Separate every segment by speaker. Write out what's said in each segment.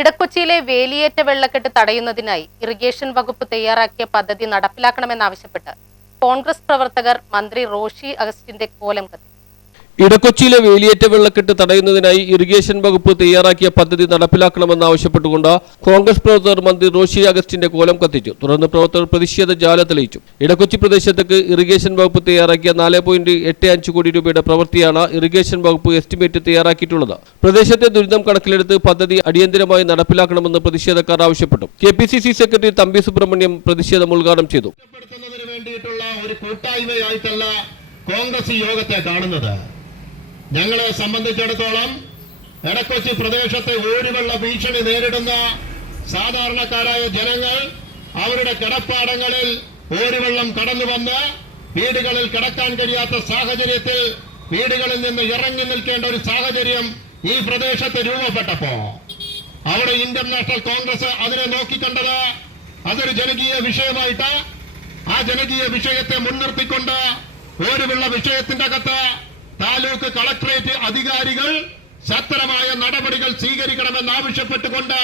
Speaker 1: ഇടക്കൊച്ചിയിലെ വേലിയേറ്റ വെള്ളക്കെട്ട് തടയുന്നതിനായി ഇറിഗേഷൻ വകുപ്പ് തയ്യാറാക്കിയ പദ്ധതി നടപ്പിലാക്കണമെന്നാവശ്യപ്പെട്ട് കോൺഗ്രസ് പ്രവർത്തകർ മന്ത്രി റോഷി അഗസ്റ്റിന്റെ കോലം കത്തി.
Speaker 2: ഇടക്കൊച്ചിയിലെ വേലിയേറ്റ വെള്ളക്കെട്ട് തടയുന്നതിനായി ഇറിഗേഷൻ വകുപ്പ് തയ്യാറാക്കിയ പദ്ധതി നടപ്പിലാക്കണമെന്നാവശ്യപ്പെട്ടുകൊണ്ട് കോൺഗ്രസ് പ്രവർത്തകർ മന്ത്രി റോഷി അഗസ്റ്റിന്റെ കോലം കത്തിച്ചു. തുടർന്ന് പ്രവർത്തകർ പ്രതിഷേധ ജാല തെളിയിച്ചു. ഇടക്കൊച്ചി പ്രദേശത്തേക്ക് ഇറിഗേഷൻ വകുപ്പ് തയ്യാറാക്കിയ നാല് പോയിന്റ് എട്ട് അഞ്ച് കോടി രൂപയുടെ പ്രവൃത്തിയാണ് ഇറിഗേഷൻ വകുപ്പ് എസ്റ്റിമേറ്റ് തയ്യാറാക്കിയിട്ടുള്ളത്. പ്രദേശത്തെ ദുരിതം കണക്കിലെടുത്ത് പദ്ധതി അടിയന്തരമായി നടപ്പിലാക്കണമെന്ന് പ്രതിഷേധക്കാർ ആവശ്യപ്പെട്ടു. K P C C secretary Thampi Subramaniam പ്രതിഷേധം ഉദ്ഘാടനം ചെയ്തു.
Speaker 3: ഒരു കോൺഗ്രസ് യോഗത്തെ കാണുന്നത്. ഞങ്ങളെ സംബന്ധിച്ചിടത്തോളം എടക്കൊച്ചി പ്രദേശത്തെ ഊരുവെള്ള ഭീഷണി നേരിടുന്ന സാധാരണക്കാരായ ജനങ്ങൾ അവരുടെ കിടപ്പാടങ്ങളിൽ ഓരിവെള്ളം കടന്നു വന്ന് വീടുകളിൽ കിടക്കാൻ കഴിയാത്ത സാഹചര്യത്തിൽ വീടുകളിൽ നിന്ന് ഇറങ്ങി നിൽക്കേണ്ട ഒരു സാഹചര്യം ഈ പ്രദേശത്ത് രൂപപ്പെട്ടപ്പോ അവിടെ ഇന്ത്യൻ നാഷണൽ കോൺഗ്രസ് അതിനെ നോക്കിക്കണ്ടത് അതൊരു ജനകീയ വിഷയമായിട്ട് ആ ജനകീയ വിഷയത്തെ മുൻനിർത്തിക്കൊണ്ട് ഓരുമുള്ള വിഷയത്തിന്റെ അകത്ത് താലൂക്ക് കളക്ടറേറ്റ് അധികാരികൾ ശക്തമായ നടപടികൾ സ്വീകരിക്കണമെന്ന് ആവശ്യപ്പെട്ടുകൊണ്ട്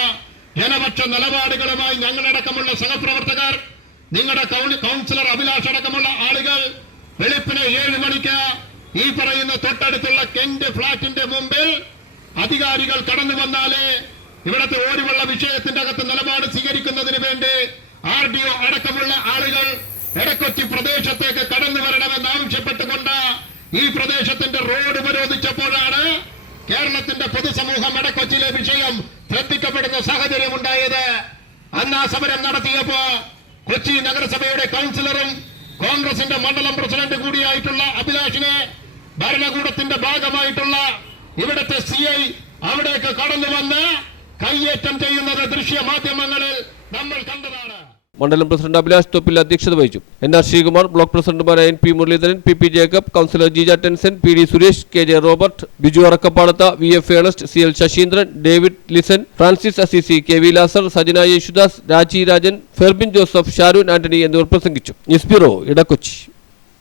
Speaker 3: ജനപക്ഷ നിലപാടുകളുമായി ഞങ്ങളടക്കമുള്ള സഹപ്രവർത്തകർ നിങ്ങളുടെ കൗൺസിലർ അഭിലാഷ് അടക്കമുള്ള ആളുകൾ വെളുപ്പിന് ഏഴ് മണിക്ക് ഈ പറയുന്ന തൊട്ടടുത്തുള്ള കെന്റ് ഫ്ളാറ്റിന്റെ മുമ്പിൽ അധികാരികൾ കടന്നു വന്നാലേ ഇവിടത്തെ ഓരുവെള്ള വിഷയത്തിന്റെ അകത്ത് നിലപാട് സ്വീകരിക്കുന്നതിന് വേണ്ടി ആർ ഡി ഒ അടക്കമുള്ള ആളുകൾ എടക്കൊച്ചി പ്രദേശത്തേക്ക് കടന്നു വരണമെന്ന് ആവശ്യപ്പെട്ടുകൊണ്ട് ഈ പ്രദേശത്തിന്റെ റോഡ് ഉപരോധിച്ചപ്പോഴാണ് കേരളത്തിന്റെ പൊതുസമൂഹം എടക്കൊച്ചിയിലെ വിഷയം ശ്രദ്ധിക്കപ്പെടുന്ന സാഹചര്യം ഉണ്ടായത്. അന്ന് ആ സമരം നടത്തിയപ്പോ കൊച്ചി നഗരസഭയുടെ കൗൺസിലറും കോൺഗ്രസിന്റെ മണ്ഡലം പ്രസിഡന്റ് കൂടിയായിട്ടുള്ള അഭിലാഷിനെ ഭരണകൂടത്തിന്റെ ഭാഗമായിട്ടുള്ള ഇവിടുത്തെ സി ഐ അവിടേക്ക് കടന്നു വന്ന് കയ്യേറ്റം ചെയ്യുന്നത് ദൃശ്യ മാധ്യമങ്ങളിൽ നമ്മൾ കണ്ടതാണ്.
Speaker 2: മണ്ഡലം പ്രസിഡന്റ് അഭിലാഷ് തൊപ്പിൽ അധ്യക്ഷത വഹിച്ചു. എൻ ആർ ശ്രീകുമാർ ബ്ലോക്ക് പ്രസിഡന്റുമാരായ N P Muraleedharan P P Jacob councillor Jija Tenson P D Suresh K J Robert Biju അറക്കപ്പാടത്ത V F Ernest C L Saseendran David Lison Francis Assisi K V Lazar Sajana Yesudas Raji Rajan Ferbin Joseph Sharoon Antony എന്നിവർ പ്രസംഗിച്ചു. News bureau Edakochi.